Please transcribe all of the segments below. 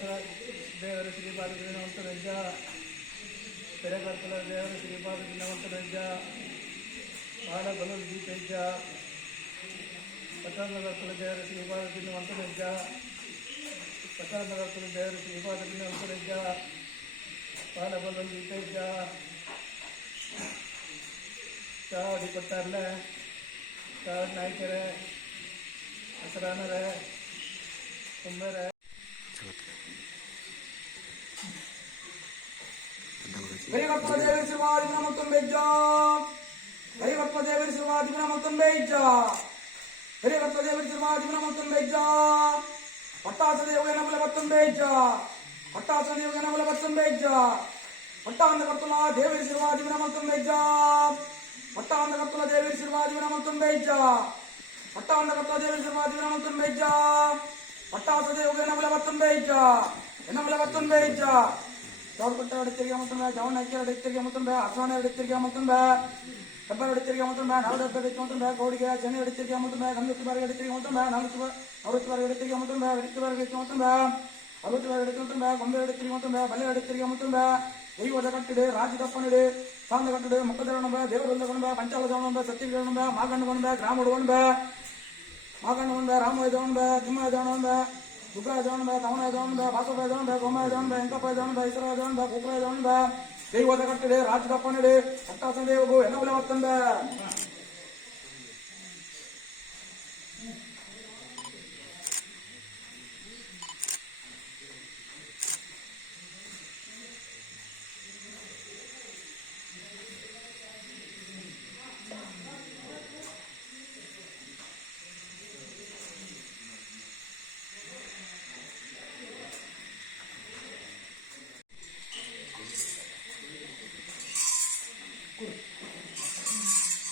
ದೇವರ ಶ್ರೀಪಾದಗಿರಿನವಂತರಜ್ಜ ಬೆರೆಕರ್ತಲ ದೇವರ ಶ್ರೀಪಾದಗಿರಿನವಂತರಜ್ಜ ಬಾಲಬಲ ದೀಪಜ್ಜ ಪಟ್ಟಣಕರ್ತಲ ದೇವರ ಶ್ರೀಪಾದಗಿರಿನವಂತರಜ್ಜ ಪಟ್ಟಣಕರ್ತಲ ದೇವರ ಶ್ರೀಪಾದಗಿರಿನವಂತರಜ್ಜ ಬಾಲಬಲ ದೀಪಜ್ಜ ಚಾವಡಿಪಟ್ಟರ್ಲೆ ಚಾವಡಿ ನಾಯ್ಕರೆ ಹಸರಾನರೆ ಕುಂಬರೆ ಗರಿಗಪ್ಪ ದೇವರ ಶಿವಾಜಿನ ಮತ್ತೊಂಬೆಜ್ಜ ಗರಿಗಪ್ಪ ದೇವರ ಶಿವಾಜಿನ ಮತ್ತೊಂಬೆಜ್ಜ ಗರಿಗಪ್ಪ ದೇವರ ಶಿವಾಜಿನ ಮತ್ತೊಂಬೆಜ್ಜ ಪಟ್ಟಾಸ ದೇವನ ಬಲ ಮತ್ತೊಂಬೆಜ್ಜ ಪಟ್ಟಾಸ ದೇವನ ಬಲ ಮತ್ತೊಂಬೆಜ್ಜ ಪಟ್ಟಾಂದ ಕರ್ತಲ ದೇವರ ಶಿವಾಜಿನ ಮತ್ತೊಂಬೆಜ್ಜ ಪಟ್ಟಾಂದ ಕರ್ತಲ ದೇವರ ಶಿವಾಜಿನ ಮತ್ತೊಂಬೆಜ್ಜ ಪಟ್ಟಾಂದ ಕರ್ತಲ ದೇವರ ಶಿವಾಜಿನ ಮತ್ತೊಂಬೆಜ್ಜ ಪಟ್ಟಾಸ ದೇವನ ಬಲ ಮತ್ತೊಂಬೆಜ್ಜ ಎನ್ನ ಬಲ ಮತ್ತೊಂಬೆಜ್ಜ ಚಾವಡಿಪಟ್ಟ ಎಡತಿರಿಗೆ ಮತ್ತೊಂಬೆ ಚಾವಣಕ್ಕೆ ಎಡತಿರಿಗೆ ಮತ್ತೊಂಬೆ ಅಸವಾನ ಎಡತಿರಿಗೆ ಮತ್ತೊಂಬೆ ಹೆಬ್ಬರ ಎಡತಿರಿಗೆ ಮತ್ತೊಂಬೆ ನಾವಡಬ್ಬ ಎಡತಿಗೆ ಮತ್ತೊಂಬೆ ಗೌಡಿಗೆ ಶನಿ ಎಡತಿರಿಗೆ ಮತ್ತೊಂಬೆ ಗಂಗತ್ತು ಬಾರಿಗೆ ಎಡತಿರಿಗೆ ಮತ್ತೊಂಬೆ ನವತ್ತು ಬಾರಿಗೆ ಎಡತಿರಿಗೆ ಮತ್ತೊಂಬೆ ಎಡತಿ ಬಾರಿಗೆ ಮತ್ತೊಂಬೆ 60 ಬಾರಿಗೆ ಎಡತಿ ಮತ್ತೊಂಬೆ ಗೊಂಬೆ ಎಡತಿರಿಗೆ ಮತ್ತೊಂಬೆ ಬಲೆ ಎಡತಿರಿಗೆ ಮತ್ತೊಂಬೆ ದೈವದ ಕಟ್ಟಿಡೆ ರಾಜದಪ್ಪನಿಡೆ ಸಾಂದ ಕಟ್ಟಿಡೆ ಮುಖದೊಳನೊಂಬೆ ದೇವರೊಂದಗೊಂಬೆ ಪಂಚಾಲದೊಳನೊಂಬೆ ಸತ್ಯಗಳೊಂಬೆ ಮಾಗಣ್ಣಗೊಂಬೆ ಗ್ರಾಮೊಡಗೊಂಬೆ ಮಾಗಣ್ಣಗೊಂಬೆ ರಾಮಯ್ಯದೊಂಬೆ ತಿಮ್ಮಯ್ಯದೊಂಬೆ ದುಗ್ಗದೊಂಬೆ ತವನದೊಂಬೆ ಬಾಸಪದೊಂಬೆ ಗೋಮಯದೊಂಬೆ ಎಂಕಪದೊಂಬೆ ಇಸರದೊಂಬೆ ಕುಕ್ರದೊಂಬೆ ದೈವದ ಕಟ್ಟಿಡೆ ರಾಜದಪ್ಪನಿಡೆ ಪಟ್ಟಾಸ ದೇವಗೂ ಎನ್ನಬಲ ಮತ್ತೊಂಬೆ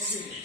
Okay.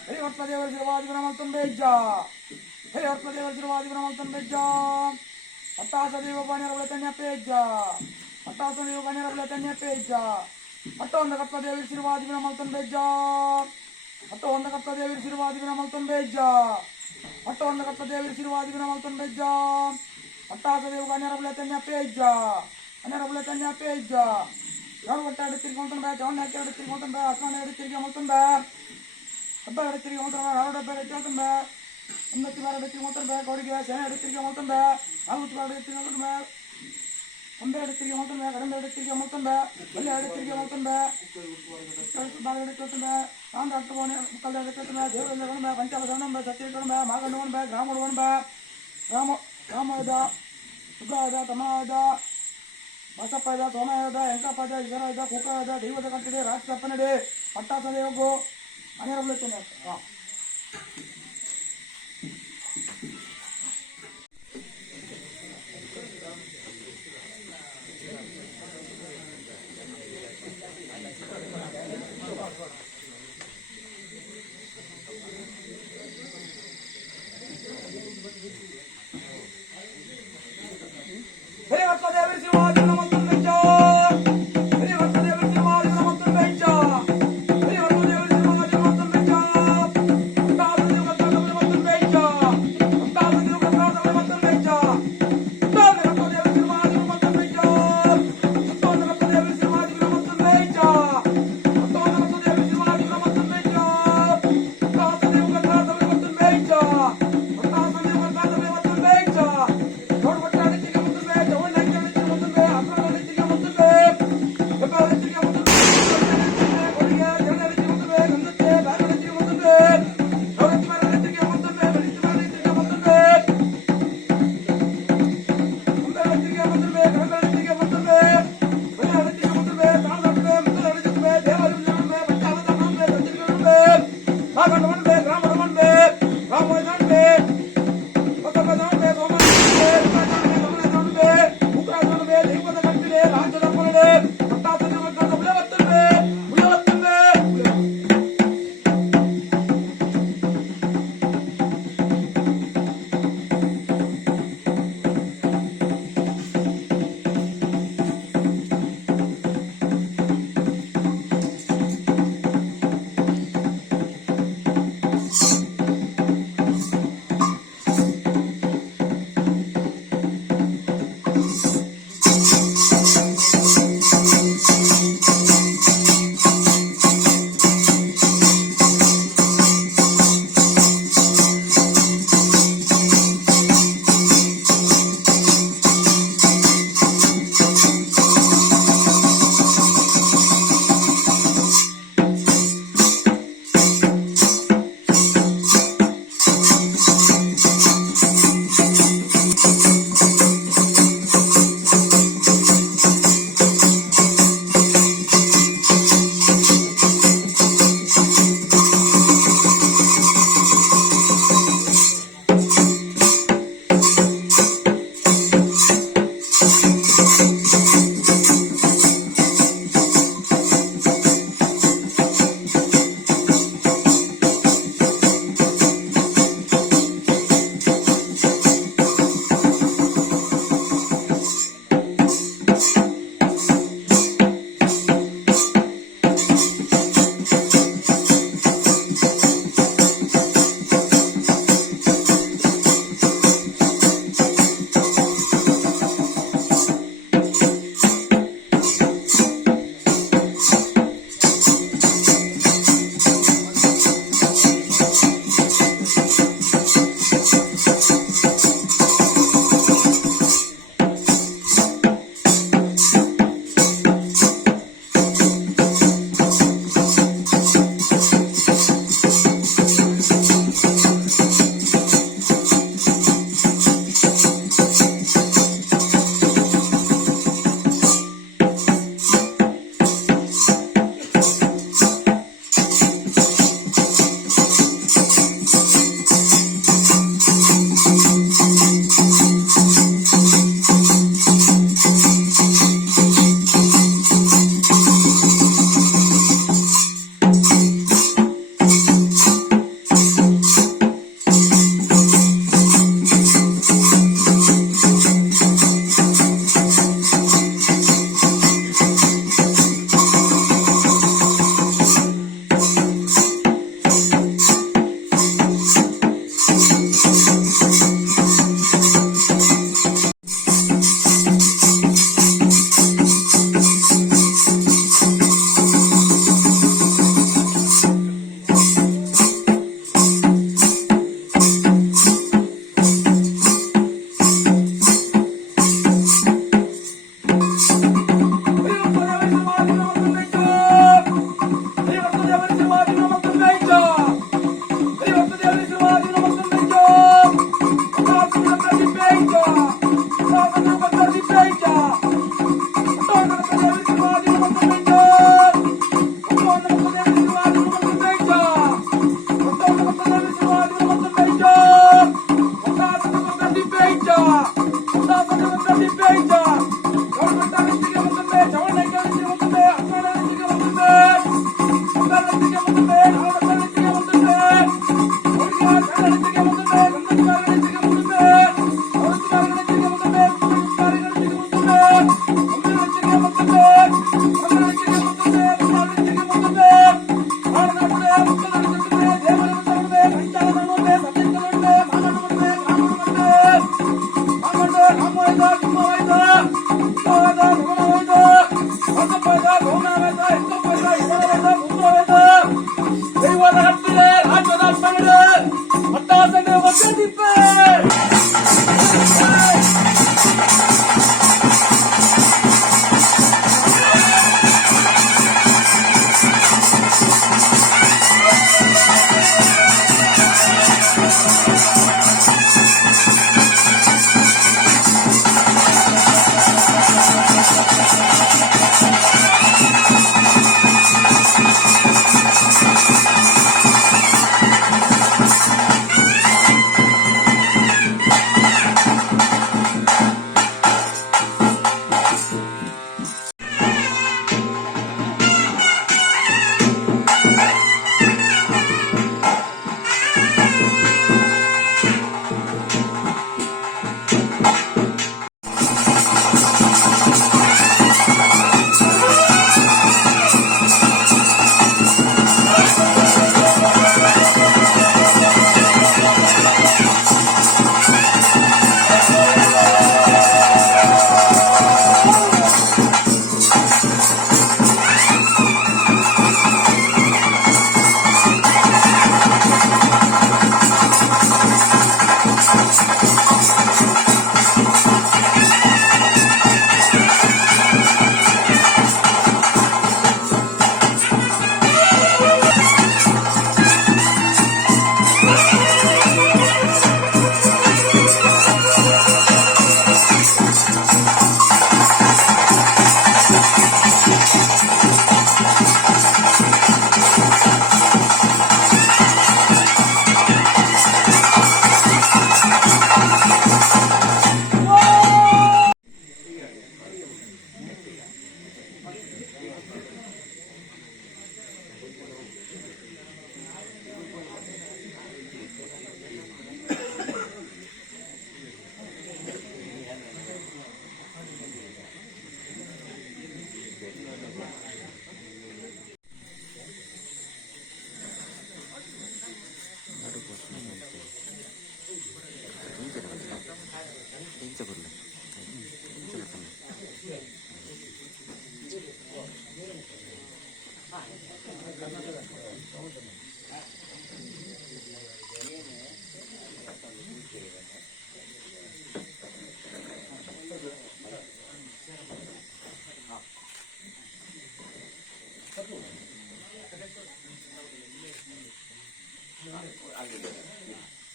హరివర్తదేవ శివాదిగ్రమల్తం బేజ్జ హరివర్తదేవ శివాదిగ్రమల్తం బేజ్జ పట్టాసదేవ పనిరబులతన్య పేజ్జ పట్టాసదేవ పనిరబులతన్య పేజ్జ పట్టొందకప్పదేవి శివాదిగ్రమల్తం బేజ్జ పట్టొందకప్పదేవి శివాదిగ్రమల్తం బేజ్జ పట్టొందకప్పదేవి శివాదిగ్రమల్తం బేజ్జ పట్టాసదేవ పనిరబులతన్య పేజ్జ పనిరబులతన్య పేజ్ಜ ಯಾರು ಒಟ್ಟಾಡಿ ತಿರ್ಕೊಂತ ಚವಣ್ಣ ಹಾಕಿ ತಿರ್ಕೊಂತ ಅಸ್ಮಾನ ತಿರುಗಿ ಅಮಲ್ತಂದ ಹಬ್ಬ ತಿರುಗಿ ಅಮಲ್ತಂದ ಹಾಡು ಡಬ್ಬ ಹೇಳ್ತಂದ ಉನ್ನತಿ ಬಾರ ತಿರ್ಕೊಂತ ಗೌಡಿಗೆ ಸೇನೆ ತಿರುಗಿ ಅಮಲ್ತಂದ ಆಗುತ್ತು ಬಾರ ತಿರ್ಕೊಂತ ಒಂದೇ ತಿರುಗಿ ಅಮಲ್ತಂದ ಕಡಿಮೆ ತಿರುಗಿ ಅಮಲ್ತಂದ ಒಳ್ಳೆ ತಿರುಗಿ ಅಮಲ್ತಂದ ಬಾರ ಕೇಳ್ತಂದ ಆಂಧ್ರ ಅಟ್ಟಗೋಣೆ ಮುಕ್ಕಲ್ದ ಕೇಳ್ತಂದ ದೇವರಿಂದ ಗಣಬ ಪಂಚಾಲ ಗಣಬ ಸತ್ಯ ಗಣಬ ಮಾಗಣ್ಣ ಗಣಬ ಗ್ರಾಮ ಗಣಬ ರಾಮದ ಸುಗ್ಗಾದ ತಮಾದ ಬಸಪ್ಪದ ಸೋಮಯದ ಎಂಕಪದ ಈಶ್ವರದ ಕುಕ್ಕದ ದೈವದ ಕಂಟಿದೆ ರಾಜಪ್ಪನಡೆ ಪಟ್ಟಾಸದೇವಗು ಅನೇರಬುತ್ತೇನೆ ಹರಿವರ್ತದೇವಿ ಶಿವಾಜಿ ನಮಸ್ತಂ ಬೆಜ್ಜ ಹರಿವರ್ತದೇವಿ ಶಿವಾಜಿ ನಮಸ್ತಂ ಬೆಜ್ಜ ಹರಿವರ್ತದೇವಿ ಶಿವಾಜಿ ನಮಸ್ತಂ ಬೆಜ್ಜ ಪಟ್ಟಾಸದೇವ ಕರ್ನಾಟಕ ನಮಸ್ತಂ ಬೆಜ್ಜ ಪಟ್ಟಾಸದೇವ ಕರ್ನಾಟಕ ನಮಸ್ತಂ ಬೆಜ್ಜ ಹರಿವರ್ತದೇವಿ ಶಿವಾಜಿ ನಮಸ್ತಂ ಬೆಜ್ಜ ಹರಿವರ್ತದೇವಿ ಶಿವಾಜಿ ನಮಸ್ತಂ ಬೆಜ್ಜ ಹರಿವರ್ತದೇವಿ ಶಿವಾಜಿ ನಮಸ್ತಂ ಬೆಜ್ಜ ಪಟ್ಟಾಸದೇವ ಕರ್ನಾಟಕ ನಮಸ್ತಂ ಬೆಜ್ಜ ಪಟ್ಟಾಸದೇವ ಕರ್ನಾಟಕ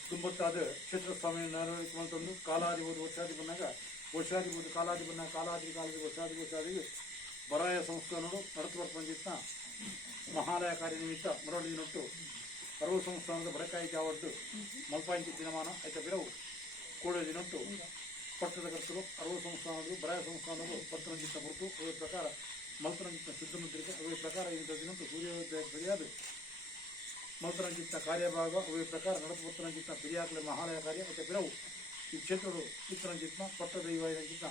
ತುಂಬೊತ್ತಾದ ಕ್ಷೇತ್ರ ಸ್ವಾಮಿ ನೆರವೇರಿಸುವಂತಂದು ಕಾಲಾಧಿಪತಿ ವರ್ಷಾದಿ ಬಂದಾಗ ವರ್ಷಾಧಿಪತಿ ಕಾಲಾದಿ ಬಂದಾಗ ಕಾಲಾದಿ ವರ್ಷಾದಿಗೆ ಬರಾಯ ಸಂಸ್ಥಾನಗಳು ನಡೆದುಬರ್ತ ಬಂದಿತ್ತ ಮಹಾಲಯ ಕಾರ್ಯ ನಿಮಿತ್ತ ಮರಳಿನೊಟ್ಟು ಅರವು ಸಂಸ್ಥಾನದ ಬರಕಾಯಿ ಜಾವಡ್ಡು ಮಲ್ಪಾಂಚಿ ದಿನಮಾನ ಆಯ್ತ ಬಿಡವು ಕೂಡದಿನೊಟ್ಟು ಪಟ್ಟದ ಕರ್ತರು ಅರವು ಸಂಸ್ಥಾನಗಳು ಬರಾಯ ಸಂಸ್ಥಾನಗಳು ಪತ್ರರಂಜಿತ ಹೊರತು ಅವರ ಪ್ರಕಾರ ಮಲ್ಪರಂಜಿತ ಸಿದ್ಧಮಂತ್ರಿಗೆ ಅವರ ಪ್ರಕಾರ ಇಂಥ ದಿನಂತೂ ಸೂರ್ಯೋದಯ ಸರಿಯಾದ ಮಲ್ಪರಂಜಿತ ಕಾರ್ಯಭಾಗ ಅವರ ಪ್ರಕಾರ ನಡೆದುಬರ್ತರಂಜಿತ ಬಿರಿಯಾಕಲೆ ಮಹಾಲಯ ಕಾರ್ಯ ಮತ್ತು ಬಿಡವು ಈ ಕ್ಷೇತ್ರಗಳು ಚಿತ್ತರಂಜಿತ್ನ ಪಟ್ಟದೈವ ರಂಜಿತ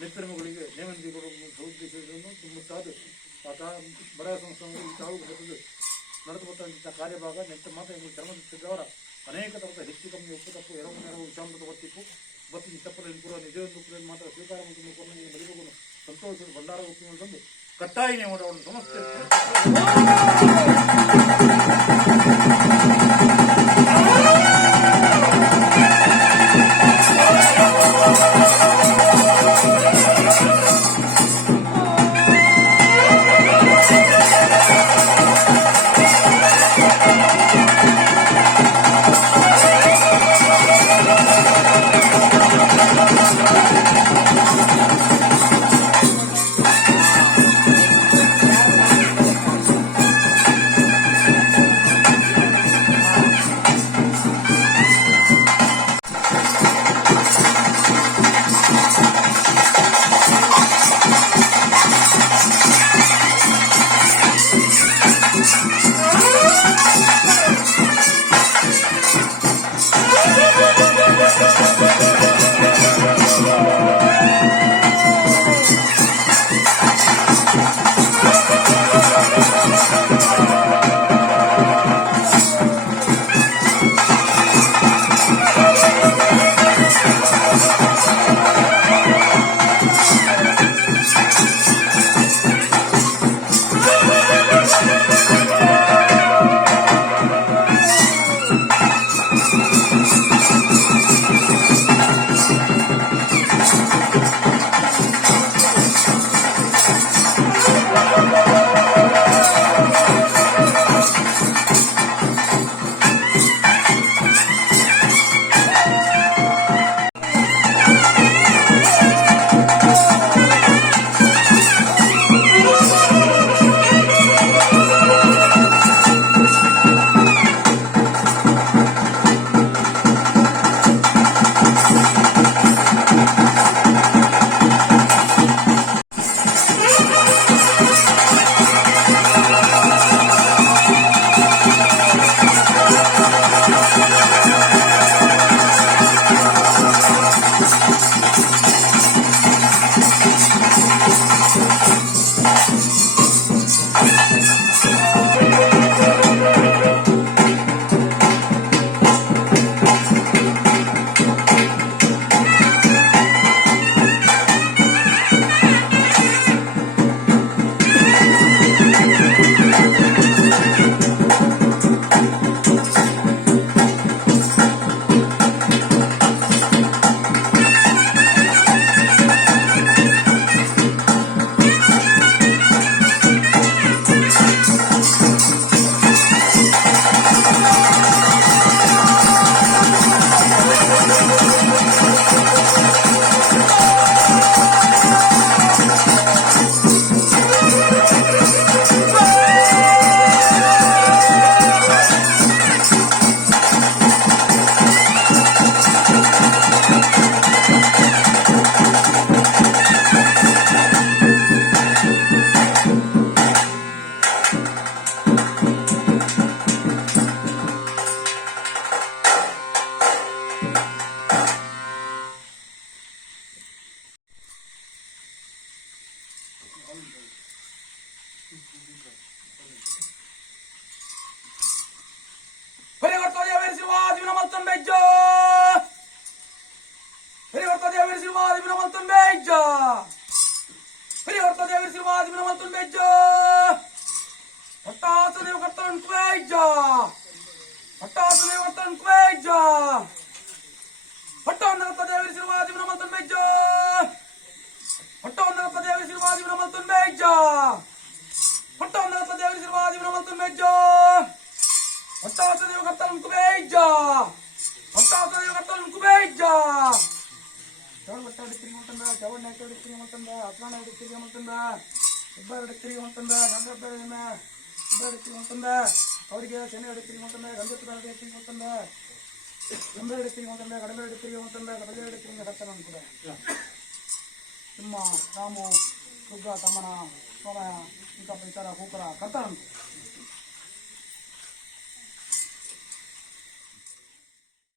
ಮಿತ್ರಮಗಳಿಗೆ ನೇಮಂದಿಗಳು ಉದ್ದೇಶವನ್ನು ತುಂಬುತ್ತಾದ ಬರಾಯ ಸಂಸ್ಥಾನಗಳು ಈ ತಾವು ಬರ್ತದೆ ನಡೆದುಬರ್ತಂಥ ಕಾರ್ಯಭಾಗ ನೆಟ್ಟ ಮಾತ್ರ ಧರ್ಮದವರ ಅನೇಕ ಥರದ ಹೆಚ್ಚು ಕಮ್ಮಿ ಉಪ್ಪು ತಪ್ಪು ಎರವು ನೆರವು ವಿಷಾಮೃತ ಬರ್ತಿತ್ತು ಬತ್ತಿ ತಪ್ಪಲ್ಲಿ ಪೂರ ನಿಜವನ್ನು ಮಾತ್ರ ಸ್ವೀಕಾರ ಮತ್ತು ಮದುವೆಗೂ ಸಂತೋಷದ ಭಂಡಾರ ಉಪ್ಪು ತಂದು ಕಟ್ಟಾಯಿನೇ ಮಾಡೋಣ ಸಮಸ್ಯೆ ಹಿರಿಯರ್ತ ದೇವರ ಸಿರ್ವಾದಿ ನಮಲ್ತುನ್ ಬೆಜ್ಜ ಪಟ್ಟಾಸ ದೇವ ಕರ್ತನ್ ಕುವೇಜ್ಜ ಪಟ್ಟಾಸ ದೇವ ಕರ್ತನ್ ಕುವೇಜ್ಜ ಪಟ್ಟೊಂದರತ್ತ ದೇವರ ಸಿರ್ವಾದಿ ನಮಲ್ತುನ್ ಬೆಜ್ಜ ಪಟ್ಟೊಂದರತ್ತ ದೇವರ ಸಿರ್ವಾದಿ ನಮಲ್ತುನ್ ಬೆಜ್ಜ ಪಟ್ಟೊಂದರತ್ತ ದೇವರ ಸಿರ್ವಾದಿ ನಮಲ್ತುನ್ ಬೆಜ್ಜ ಪಟ್ಟಾಸ ದೇವ ಕರ್ತನ್ ಕುವೇಜ್ಜ ಪಟ್ಟಾಸ ದೇವ ಕರ್ತನ್ ಕುವೇಜ್ಜ ಚವಡ ಬಟ್ಟಾಡಿ ತಿರುಗಿ ಹೊಂಟಂದ ಚವಡ ನಾಯ್ಕಡಿ ತಿರುಗಿ ಹೊಂಟಂದ ಅಸ್ಲಾನ ಹಿಡಿ ತಿರುಗಿ ಹೊಂಟಂದ ಇಬ್ಬರು ತಿರುಗಿ ಹೊಂಟಂದ ಗಂಗಪ್ಪನ ಇಬ್ಬರು ತಿರುಗಿ ಹೊಂಟಂದ ಅವರಿಗೆ ಶನಿ ಹಿಡಿ ತಿರುಗಿ ಹೊಂಟಂದ ಗಂಗಪ್ಪನ ತಿರುಗಿ ಹೊಂಟಂದ ಗಂಬೆ ಹಿಡಿ ತಿರುಗಿ ಹೊಂಟಂದ ಕಡಲೆ ಹಿಡಿ ತಿರುಗಿ ಹೊಂಟಂದ ಕಡಲೆ ಹಿಡಿ ತಿರುಗಿ ಹತ್ತನ ಅನ್ಕೂಡ ಸಿಂಹ ರಾಮು ಸುಗ್ಗ ತಮ್ಮನ ಸೋಮಯ ಇಂಥ ಪರಿಸರ ಕೂಕರ ಕರ್ತಾರ